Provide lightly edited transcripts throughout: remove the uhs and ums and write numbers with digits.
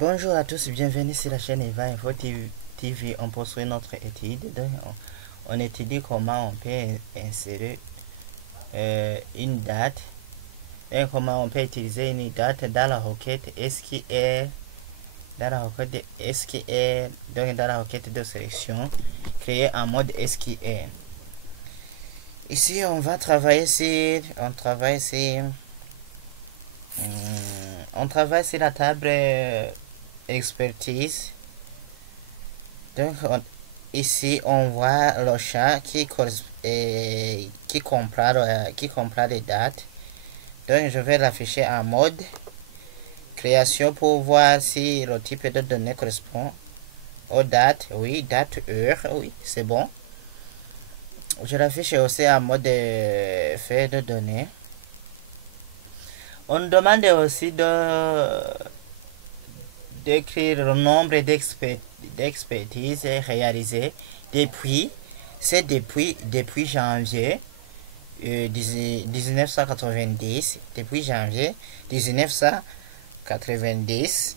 Bonjour à tous, bienvenue sur la chaîne Eva Info TV. On poursuit notre étude. Donc, on étudie comment on peut insérer une date et comment on peut utiliser une date dans la requête SQL. Dans la requête SQL, donc dans la requête de sélection créée en mode SQL. Ici, on va travailler sur, on travaille sur la table expertise. Donc ici on voit le champ qui comprend les dates. Donc je vais l'afficher en mode création pour voir si le type de données correspond aux dates. Oui, date, heure, oui, c'est bon. Je l'affiche aussi en mode feuille de données. On demande aussi d'écrire le nombre d'expertises réalisées depuis janvier 1990. Depuis janvier 1990.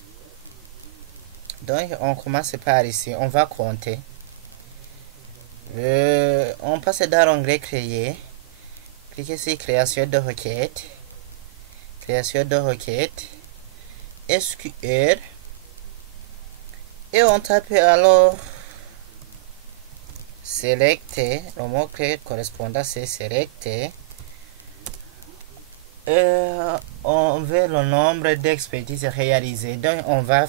Donc on commence par ici, on va compter. On passe dans l'onglet créer. Cliquez sur création de requête. Création de requête. SQL. Et on tape alors selecter, le mot-clé correspondant c'est selecter. On veut le nombre d'expertises réalisées. Donc on va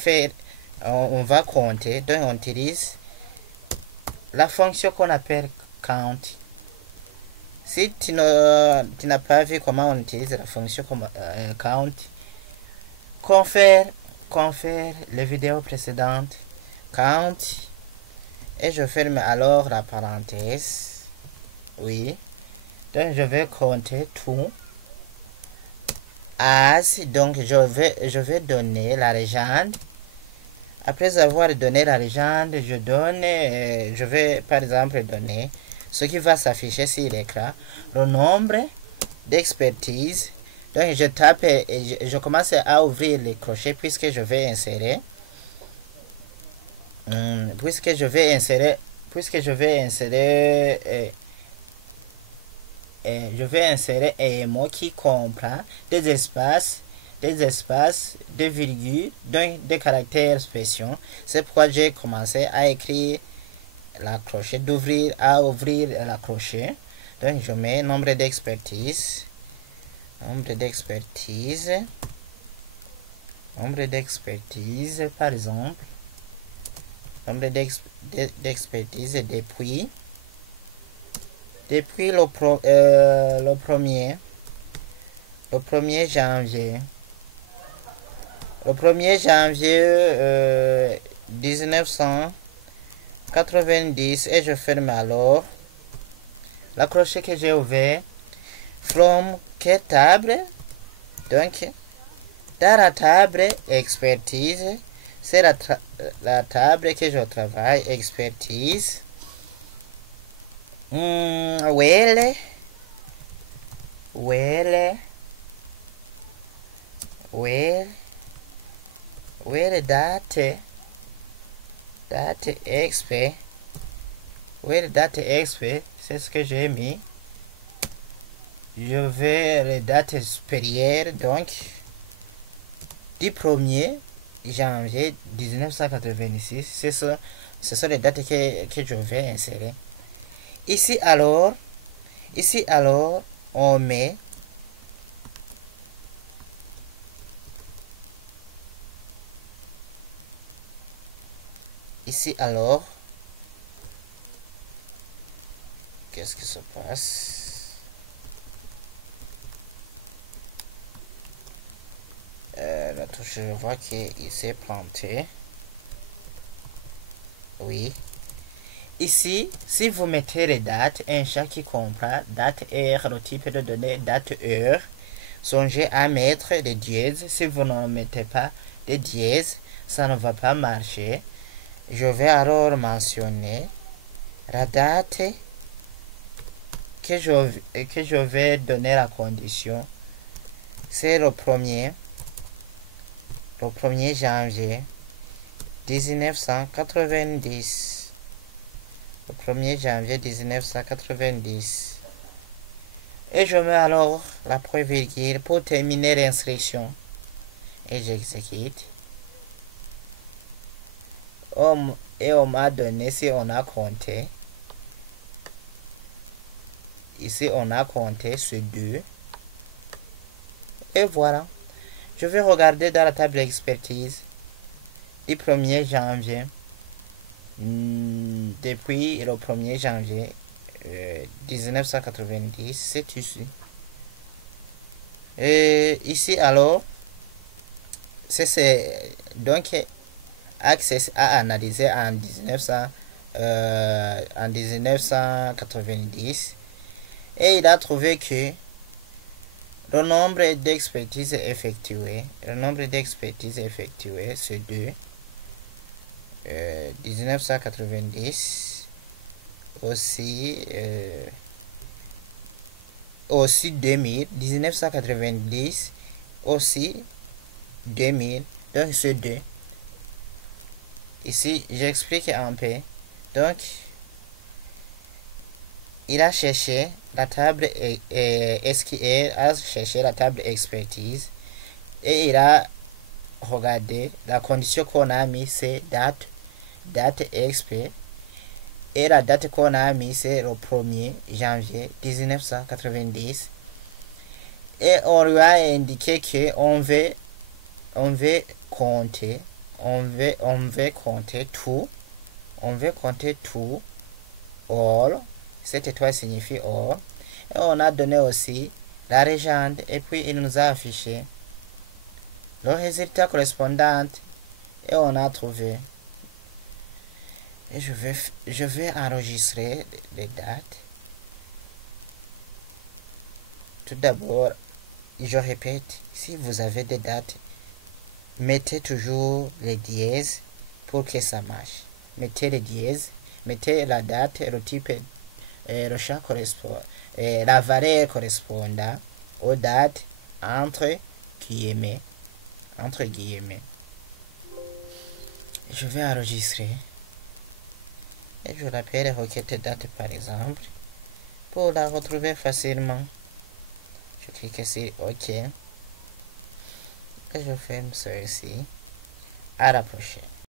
compter. Donc on utilise la fonction qu'on appelle count. Si tu n'as pas vu comment on utilise la fonction count, confère les vidéos précédentes. Count, et je ferme alors la parenthèse. Oui, donc je vais compter tout as. Donc je vais donner la légende. Après avoir donné la légende, je vais par exemple donner ce qui va s'afficher sur l'écran, le nombre d'expertise. Donc je tape et je commence à ouvrir les crochets puisque je vais insérer puisque je vais insérer un mot qui comprend des espaces, des virgules, donc des caractères spéciaux. C'est pourquoi j'ai commencé à écrire la crochet ouvrir la crochet. Donc je mets nombre d'expertise par exemple, nombre d'expertise depuis le 1er janvier 1990, et je ferme alors la crochet que j'ai ouvert. From quelle table? Donc dans la table expertise, c'est la table que je travaille, expertise. Where date expert. Where date expert, c'est ce que j'ai mis. Je vais les dates supérieures, donc du 1er janvier 1986. Ce sont les dates que je vais insérer. Ici alors on met qu'est-ce qui se passe? La touche, je vois qu'il s'est planté. Oui. Ici, si vous mettez les dates, un champ qui comprend date, heure, le type de données, date, heure, songez à mettre des dièses. Si vous ne mettez pas des dièses, ça ne va pas marcher. Je vais alors mentionner la date que je vais donner la condition. C'est le 1er janvier 1990. Le 1er janvier 1990. Et je mets alors la point virgule pour terminer l'instruction. Et j'exécute. Et on m'a donné, si on a compté. Ici, on a compté ce 2. Et voilà. Je vais regarder dans la table d'expertise du 1er janvier. Depuis le 1er janvier 1990, c'est ici. Et ici, alors, c'est donc Access a analysé en 1990 et il a trouvé que le nombre d'expertises effectuées, c'est 2. 1990 aussi 2000, 1990 aussi 2000, donc c'est 2. Ici j'explique un peu. Donc il a cherché la table SQL, a cherché la table expertise et il a regardé la condition qu'on a mis, c'est date exp, et la date qu'on a mis, c'est le 1er janvier 1990, et on lui a indiqué que on veut compter tout, all, cette étoile signifie all, et on a donné aussi la légende, et puis il nous a affiché le résultat correspondant, et on a trouvé. Et je vais enregistrer les dates. Tout d'abord, je répète, si vous avez des dates, mettez toujours les dièses pour que ça marche. Mettez les dièses, mettez la date, le type, le champ correspond, la valeur correspondant aux dates entre guillemets. Je vais enregistrer. Et je l'appelle requête date par exemple. Pour la retrouver facilement, je clique sur OK. Et je ferme ceci. À la prochaine.